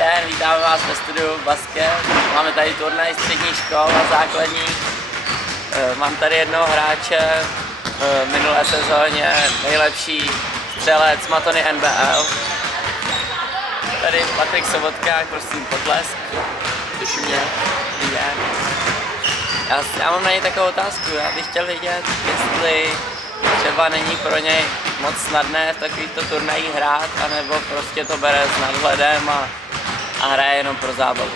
den, vítáme vás ve studiu Basket. Máme tady turnaj středních škol a základních. Mám tady jednoho hráče, minulé sezóně nejlepší střelec Matony NBL. Tady Patrik Sobotka, prosím potlesk. Těší mě. Já mám na něj takovou otázku, já bych chtěl vědět, jestli třeba není pro něj moc snadné v takovýchto turnajích hrát, anebo prostě to bere s nadhledem a hraje jenom pro zábavu.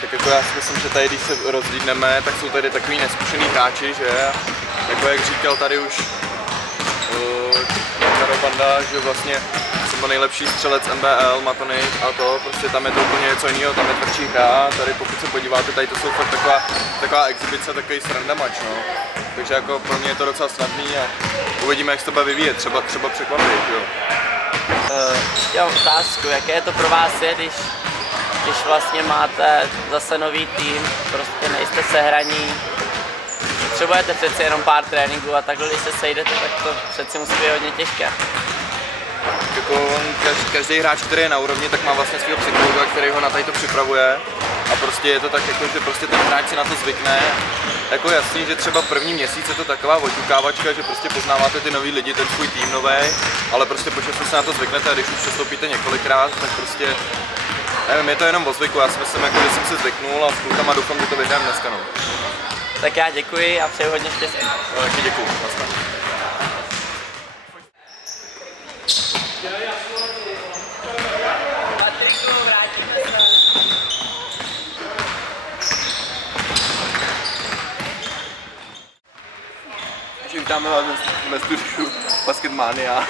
Tak jako já si myslím, že tady, když se rozlídneme, tak jsou tady takový neskušený hráči, že? Jako jak říkal tady už Karol Banda, že vlastně jsem byl nejlepší střelec NBL, Matony a to, prostě tam je to úplně něco jiného, tam je tvrdší hra, tady pokud se podíváte, tady to jsou fakt taková exibice, takový srandamač, no. Takže jako pro mě je to docela snadný a uvidíme, jak se to bude vyvíjet, třeba překvapí, jo. Já mám otázku, jaké je to pro vás, když vlastně máte zase nový tým, prostě nejste sehraní, potřebujete přeci jenom pár tréninků a takhle, když se sejdete, tak to přeci musí být hodně těžké. Jako každý hráč, který je na úrovni, tak má vlastně svého psychologa, který ho na tady to připravuje. A prostě je to tak, jako, že prostě ten hráč si na to zvykne. Jako jasný, že třeba první měsíc je to taková oťukávačka, že prostě poznáváte ty nový lidi, ten svůj tým nový, ale prostě počasem se na to zvyknete a když už přestoupíte několikrát, tak prostě nevím, je to jenom o zvyku. Já si myslím, jako, že jsem se zvyknul a s klukama doufám, že to vyhrám dneska. No. Tak já děkuji a přeju hodně štěstí. No, taky děkuju. Vítáme vás ve studiu Basketmania.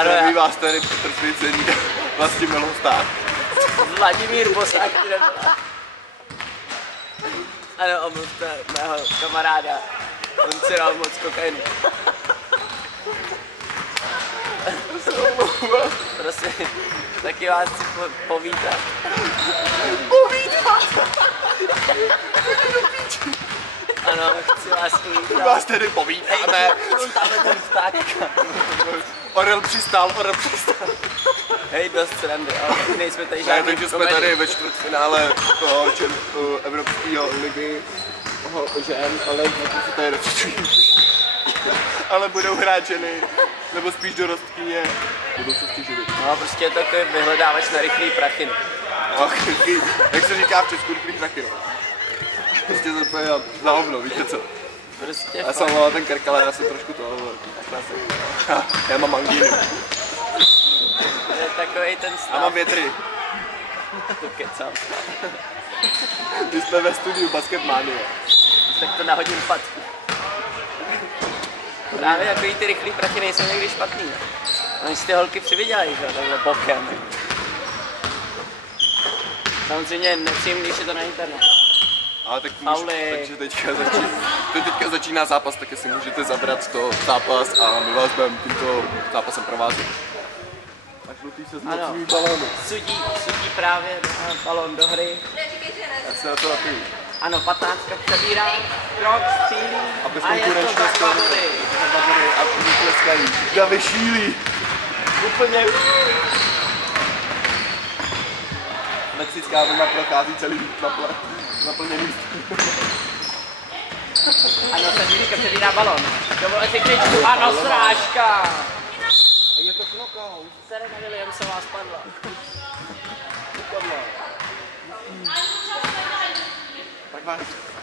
Zdraví vás tady Petr Svěcený, Vlastimil Hosták. Vladimír Bosák. Ano, omluvte mého kamaráda, on si dal moc kokainu. Prosím, taky vás chci povítat. Ano, chci vás uvítat. Vás tady povítáme. Hej, tamhle ten pták. Orel přistál. Hej, dost srandy, ale nejsme tady žádný. Takže jsme tady ve čtvrtfinále toho Evropského ligy žen, ale se tady rozčičují. Ale budou hrát ženy, nebo spíš dorostkyně, budou se stěžovat. No, prostě je to takový vyhledávač na rychlý prachy. No, jak se říká v Česku, rychlý prachy. Prostě to úplně za hovno, víte co? Prostě já jsem volal ten krk, ale já jsem trošku toho. Já mám angínu. To je takovej ten stav. Já mám větry. To kecám. My jsme ve studiu Basketmania. Tak to nahodím patku. Právě takový ty rychlý prachy nejsou někdy špatný, ne? Oni si ty holky přivydělají, že? Takhle bokem. Samozřejmě nepřijím, když je to na internet. Ale tak takže teďka začíná zápas, tak si můžete zabrat to zápas a my vás budeme tímto zápasem provázet. A žlutý se zmocňují balónu. Sudí právě balón do hry. Já se na to napiju. Ano, 15 přebírá, krok, střílí a je to za 2 body. A vykleskají. Davy šílí. Úplně. Mexická vlna prochází celý naplněný. Ano, Sedmička přebírá balon. Dovole si kličku. Ano, srážka. A je to knockout. Serena Williamsová spadla.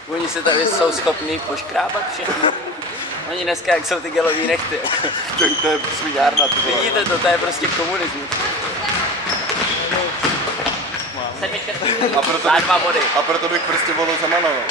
Oni se tady jsou schopní poškrábat všechno. Oni dneska, jak jsou ty gelový nechty. To je sviňárna. Vidíte to, to je prostě komunismus. Sedmička to za 2 body. A proto bych prostě volil za Manova.